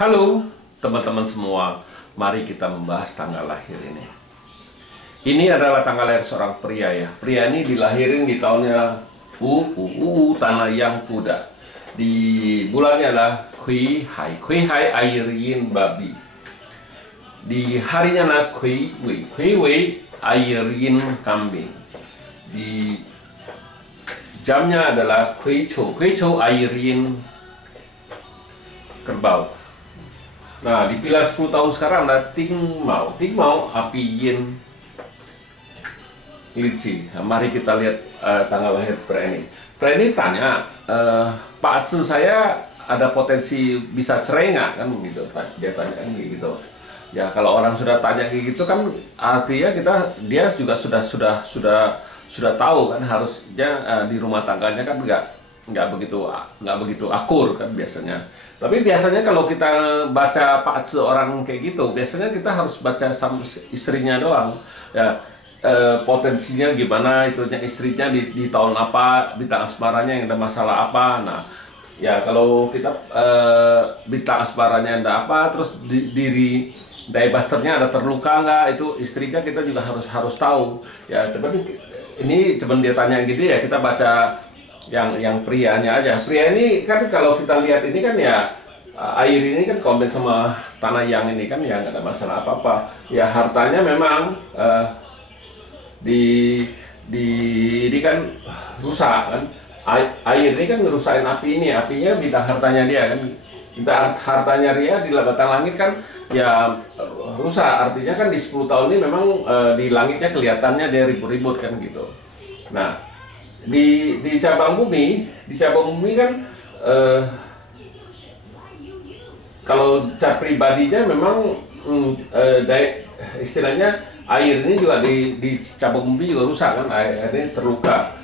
Halo teman-teman semua, mari kita membahas tanggal lahir ini. Ini adalah tanggal lahir seorang pria ya. Pria ini dilahirin di tahunnya Tanah Yang Kuda. Di bulannya adalah Kui Hai air yin babi. Di harinya adalah Kui Wei air yin kambing. Di jamnya adalah Kui Chou air yin kerbau. Nah, di pilar 10 tahun sekarang ada Ting Mau api yin Lici. Nah, mari kita lihat tanggal lahir pria ini. Pria ini tanya, Pak Atsu, saya ada potensi bisa cerai nggak, kan begitu? Dia tanya kan gitu. Ya, kalau orang sudah tanya kayak gitu kan artinya dia juga sudah tahu kan, harusnya di rumah tangganya kan nggak begitu akur kan biasanya. Tapi biasanya kalau kita baca Pak Atsu orang kayak gitu, biasanya kita harus baca sama istrinya doang. Ya, potensinya gimana, itunya istrinya di tahun apa, bintang asmaranya yang ada masalah apa. Nah, ya kalau kita bintang asmaranya ada apa, terus diri diebasternya ada terluka nggak, itu istrinya kita juga harus tahu. Ya, tapi ini cuma dia tanya gitu ya, kita baca yang prianya aja. Pria ini kan kalau kita lihat ini kan ya air ini kan komen sama tanah yang ini kan ya nggak ada masalah apa-apa. Ya hartanya memang ini kan rusak kan. Air ini kan ngerusakin api ini, apinya bintang hartanya dia kan. Bintang hartanya dia di batang langit kan ya rusak. Artinya kan di 10 tahun ini memang di langitnya kelihatannya dia ribut-ribut kan gitu. Nah, di cabang bumi kan kalau cat pribadinya memang istilahnya air ini juga di cabang bumi juga rusak kan, air ini terluka.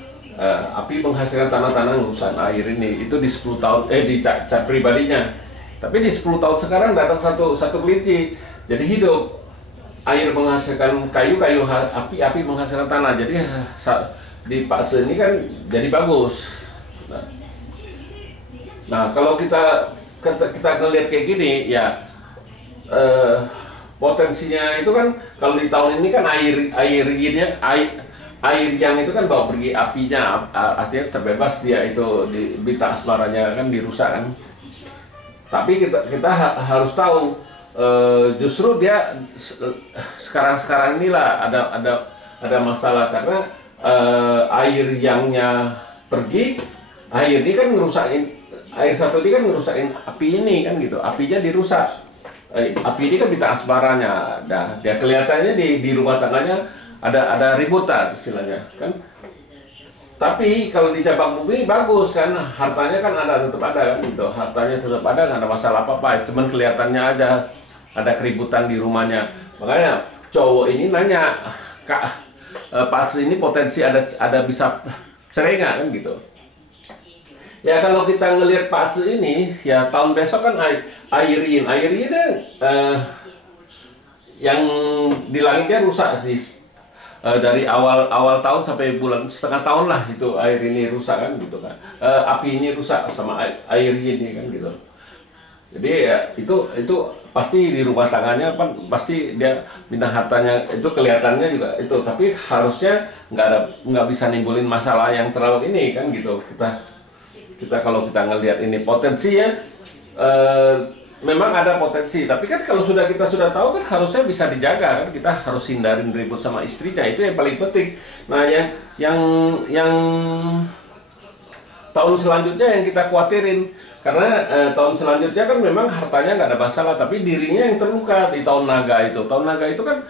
Api menghasilkan tanah-tanah rusak air ini, itu di 10 tahun di cat pribadinya. Tapi di 10 tahun sekarang datang satu kelinci jadi hidup. Air menghasilkan kayu api menghasilkan tanah. Jadi di fase ini kan jadi bagus. Nah, kalau kita ngelihat kayak gini ya, potensinya itu kan kalau di tahun ini kan air yang itu kan bawa pergi apinya, artinya terbebas dia itu di bintang asmaranya kan dirusak kan. Tapi kita harus tahu justru dia sekarang inilah ada masalah karena air yangnya pergi, air ini kan ngerusakin, air satu ini kan ngerusakin api ini kan gitu, apinya dirusak. Api ini kan bintang asmaranya, nah dia kelihatannya di rumah tangganya ada ributan istilahnya kan. Tapi kalau di cabang bumi bagus kan, hartanya kan tetap ada kan gitu, hartanya tetap ada, nggak ada masalah apa-apa, cuman kelihatannya aja ada keributan di rumahnya. Makanya cowok ini nanya, Kak, Pak Atsu ini potensi ada bisa cerai nggak kan gitu. Ya kalau kita ngelihat Pak Atsu ini ya tahun besok kan air yin yang di langitnya rusak sih. Dari awal tahun sampai bulan setengah tahun lah itu air ini rusak kan gitu kan. Api ini rusak sama air ini kan gitu. Jadi ya itu pasti di rumah tangganya kan pasti dia bintang hartanya itu kelihatannya juga itu, tapi harusnya nggak bisa nimbulin masalah yang terlalu ini kan gitu. Kita kalau kita ngelihat ini potensi ya memang ada potensi, tapi kan kalau kita sudah tahu kan harusnya bisa dijaga kan, kita harus hindarin ribut sama istrinya, itu yang paling penting. Nah yang tahun selanjutnya yang kita khawatirin, karena tahun selanjutnya kan memang hartanya nggak ada masalah, tapi dirinya yang terluka di tahun naga itu. Tahun naga itu kan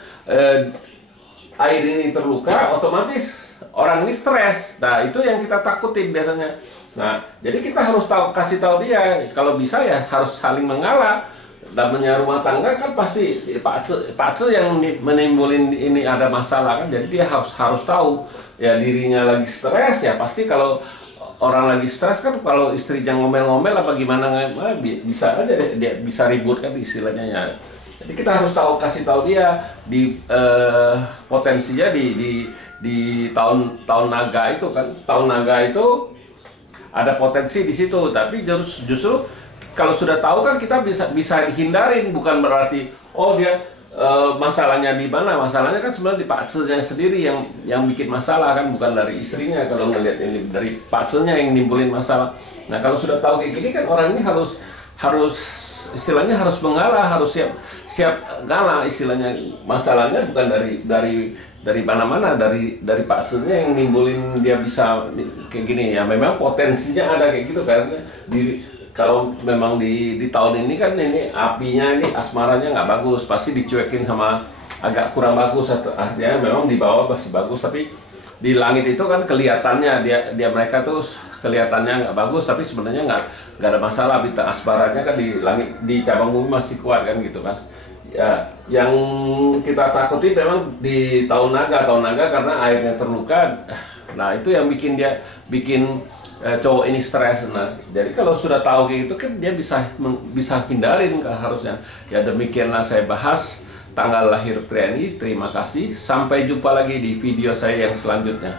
air ini terluka, otomatis orang ini stres. Nah itu yang kita takutin biasanya. Nah, jadi kita harus kasih tahu dia, kalau bisa ya harus saling mengalah. Namanya rumah tangga kan pasti Pak Atsu yang menimbulin ini ada masalah kan, jadi dia harus tahu ya dirinya lagi stres ya pasti. Kalau orang lagi stres kan, kalau istrinya ngomel-ngomel apa gimana bisa aja dia bisa ribut kan istilahnya ya. Jadi kita harus kasih tahu dia di potensinya di tahun naga itu kan, tahun naga itu ada potensi di situ, tapi justru kalau sudah tahu kan kita bisa dihindarin, bukan berarti oh dia masalahnya di mana. Masalahnya kan sebenarnya di paksanya sendiri yang bikin masalah kan, bukan dari istrinya. Kalau ngelihat ini dari paksanya yang nimbulin masalah. Nah kalau sudah tahu kayak gini kan orang ini harus istilahnya harus mengalah, harus siap ngalah istilahnya. Masalahnya bukan dari mana-mana, dari paksanya yang nimbulin dia bisa kayak gini ya. Memang potensinya ada kayak gitu karena kalau memang di tahun ini kan ini apinya ini asmaranya nggak bagus, pasti dicuekin sama agak kurang bagus. Artinya memang di bawah masih bagus, tapi di langit itu kan kelihatannya dia mereka tuh kelihatannya nggak bagus, tapi sebenarnya nggak ada masalah. Bintang asmaranya kan di langit, di cabang bumi masih kuat kan gitu kan. Ya, yang kita takuti memang di tahun naga karena airnya terluka. Nah itu yang bikin cowok ini stres. Nah jadi kalau sudah tahu kayak gitu kan dia bisa hindarin kan harusnya. Ya demikianlah saya bahas tanggal lahir pria ini. Terima kasih, sampai jumpa lagi di video saya yang selanjutnya.